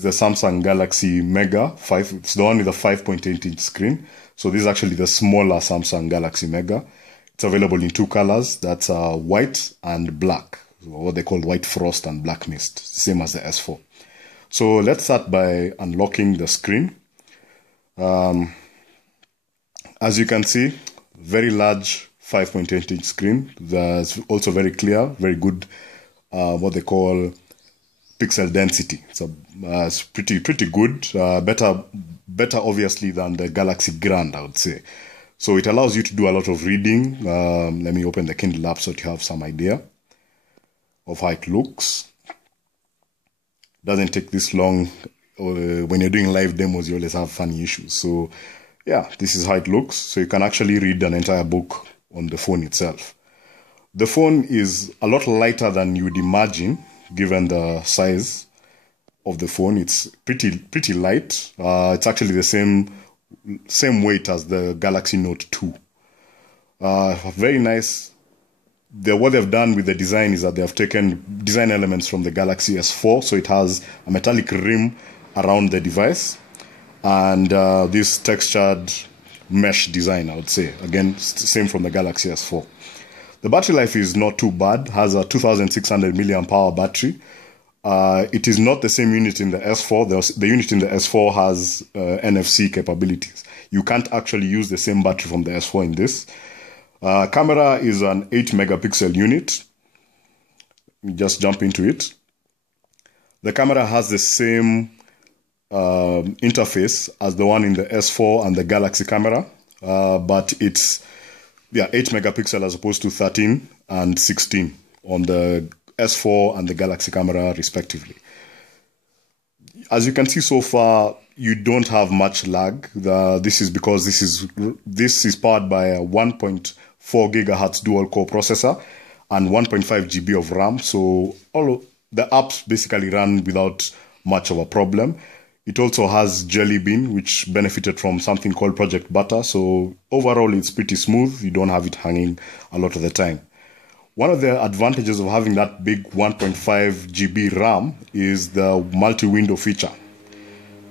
The Samsung Galaxy Mega 5. It's the one with a 5.8-inch screen. So this is actually the smaller Samsung Galaxy Mega. It's available in two colors. That's white and black. What they call white frost and black mist. Same as the S4. So let's start by unlocking the screen. As you can see, very large 5.8-inch screen. That's also very clear, very good, what they call pixel density. So it's pretty good. Better obviously than the Galaxy Grand, I would say. So it allows you to do a lot of reading. Let me open the Kindle app so that you have some idea of how it looks. Doesn't take this long. When you're doing live demos, you always have funny issues. So yeah, this is how it looks. So you can actually read an entire book on the phone itself. The phone is a lot lighter than you'd imagine, given the size of the phone. It's pretty light. It's actually the same weight as the Galaxy Note 2. Very nice. What they've done with the design is that they have taken design elements from the Galaxy S4. So it has a metallic rim around the device and this textured mesh design, I would say. Again, same from the Galaxy S4. The battery life is not too bad. Has a 2600 milliamp hour battery. It is not the same unit in the S4. The unit in the S4 has NFC capabilities. You can't actually use the same battery from the S4 in this. Camera is an 8 megapixel unit. Let me just jump into it. The camera has the same interface as the one in the S4 and the Galaxy camera, but it's 8 megapixel as opposed to 13 and 16 on the S4 and the Galaxy camera respectively. As you can see so far, you don't have much lag. This is because this is powered by a 1.4 gigahertz dual core processor and 1.5 GB of RAM. So all of the apps basically run without much of a problem. It also has Jelly Bean, which benefited from something called Project Butter. So overall, it's pretty smooth. You don't have it hanging a lot of the time. One of the advantages of having that big 1.5 GB RAM is the multi-window feature.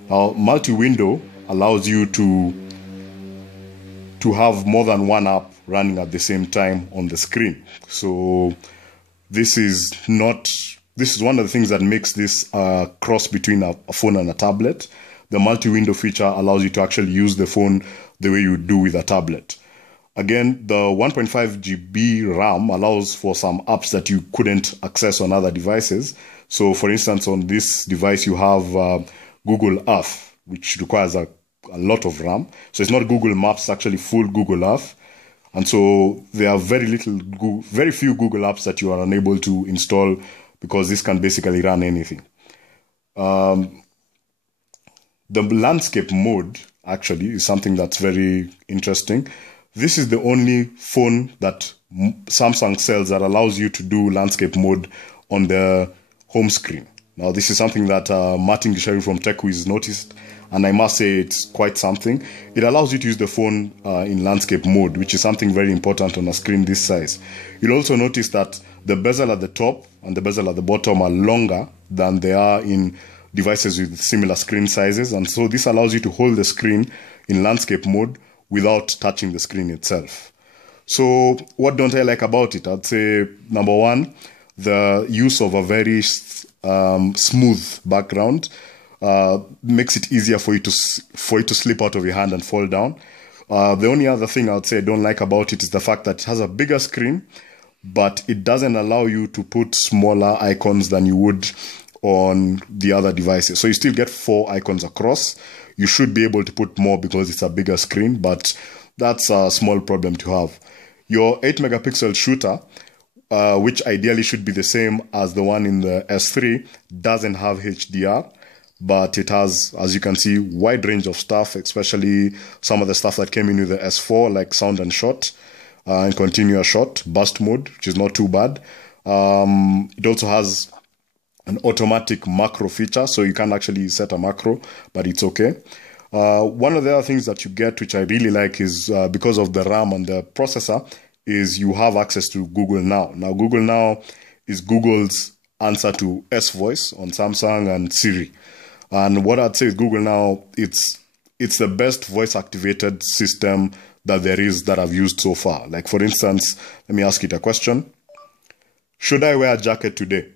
Now, multi-window allows you to have more than one app running at the same time on the screen. So this is one of the things that makes this cross between a phone and a tablet. The multi-window feature allows you to actually use the phone the way you do with a tablet. Again, the 1.5 GB RAM allows for some apps that you couldn't access on other devices. So for instance, on this device, you have Google Earth, which requires a lot of RAM. So it's not Google Maps, it's actually full Google Earth. And so there are very few Google apps that you are unable to install because this can basically run anything. The landscape mode actually is something that's very interesting. This is the only phone that Samsung sells that allows you to do landscape mode on the home screen. Now, this is something that Martin Gisharu from TechWiz noticed, and I must say it's quite something. It allows you to use the phone in landscape mode, which is something very important on a screen this size. You'll also notice that the bezel at the top and the bezel at the bottom are longer than they are in devices with similar screen sizes, and so this allows you to hold the screen in landscape mode without touching the screen itself. So what don't I like about it? I'd say, number one, the use of a very smooth background makes it easier for it to slip out of your hand and fall down. The only other thing I'd say I don't like about it is the fact that it has a bigger screen, but it doesn't allow you to put smaller icons than you would on the other devices. So you still get 4 icons across. You should be able to put more because it's a bigger screen, but that's a small problem to have. Your 8 megapixel shooter, which ideally should be the same as the one in the S3, doesn't have HDR, but it has, as you can see, wide range of stuff, especially some of the stuff that came in with the S4, like sound and shot, and continuous shot, burst mode, which is not too bad. It also has an automatic macro feature, so you can't actually set a macro, but it's okay. One of the other things that you get, which I really like, is because of the RAM and the processor, is you have access to Google Now. Now, Google Now is Google's answer to S Voice on Samsung and Siri. And what I'd say with Google Now, it's the best voice activated system that there is that I've used so far. Like for instance, let me ask it a question. Should I wear a jacket today?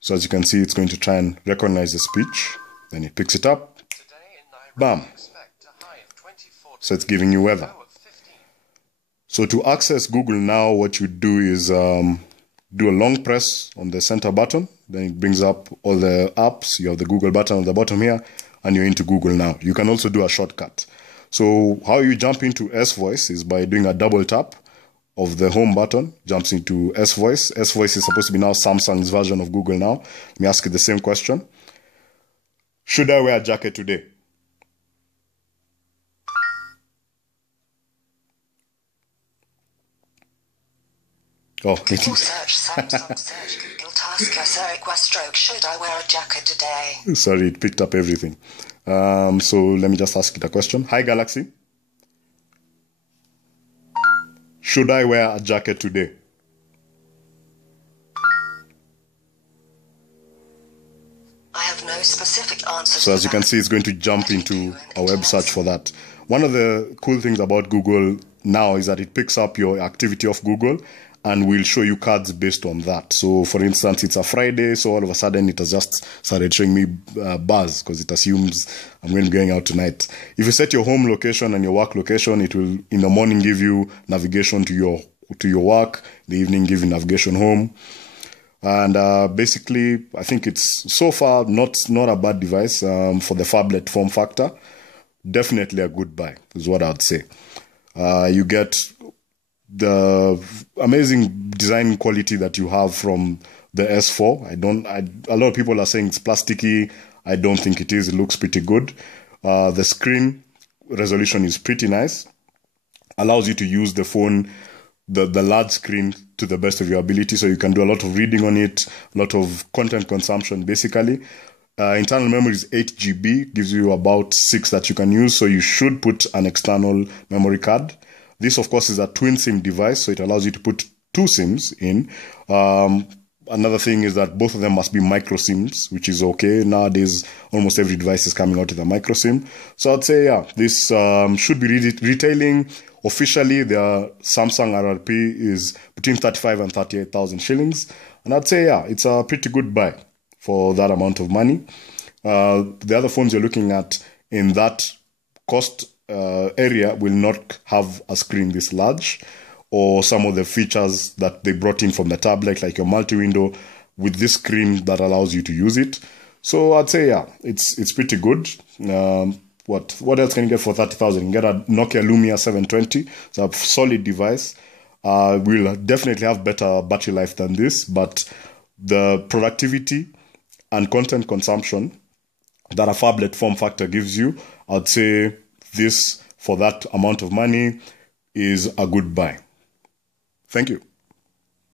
So as you can see, it's going to try and recognize the speech. Then it picks it up. Bam. So it's giving you weather. So to access Google Now, what you do is do a long press on the center button. Then it brings up all the apps. You have the Google button on the bottom here, and you're into Google Now. You can also do a shortcut. So how you jump into S-Voice is by doing a double tap of the home button, jumps into S-Voice. S-Voice is supposed to be now Samsung's version of Google Now. Let me ask you the same question. Should I wear a jacket today? Oh, it is. Search Samsung search Google Tasker stroke. Should I wear a jacket today? Sorry, it picked up everything. So let me just ask it a question. Hi, Galaxy. Should I wear a jacket today? I have no specific answer. So as you can see, it's going to jump into a web search for that. One of the cool things about Google Now is that it picks up your activity of Google and will show you cards based on that. So for instance, it's a Friday, so all of a sudden it has just started showing me bars because it assumes I'm going to be going out tonight. If you set your home location and your work location, it will in the morning give you navigation to your work, in the evening give you navigation home. And basically, I think it's so far not a bad device for the phablet form factor. Definitely a good buy is what I'd say. You get the amazing design quality that you have from the S4. A lot of people are saying it's plasticky. I don't think it is. It looks pretty good. The screen resolution is pretty nice. Allows you to use the phone, the large screen to the best of your ability. So you can do a lot of reading on it, a lot of content consumption basically. Internal memory is 8 GB, gives you about 6 that you can use. So you should put an external memory card. This, of course, is a twin SIM device, so it allows you to put 2 SIMs in. Another thing is that both of them must be micro SIMs, which is okay. Nowadays, almost every device is coming out with a micro SIM. So I'd say, yeah, this should be retailing. Officially, the Samsung RRP is between 35 and 38,000 shillings. And I'd say, yeah, it's a pretty good buy for that amount of money. The other phones you're looking at in that cost area will not have a screen this large, or some of the features that they brought in from the tablet, like your multi-window with this screen that allows you to use it. So I'd say, yeah, it's pretty good. What else can you get for 30,000? You can get a Nokia Lumia 720. It's a solid device. Will definitely have better battery life than this, but the productivity and content consumption that a phablet form factor gives you, I'd say this, for that amount of money, is a good buy. Thank you.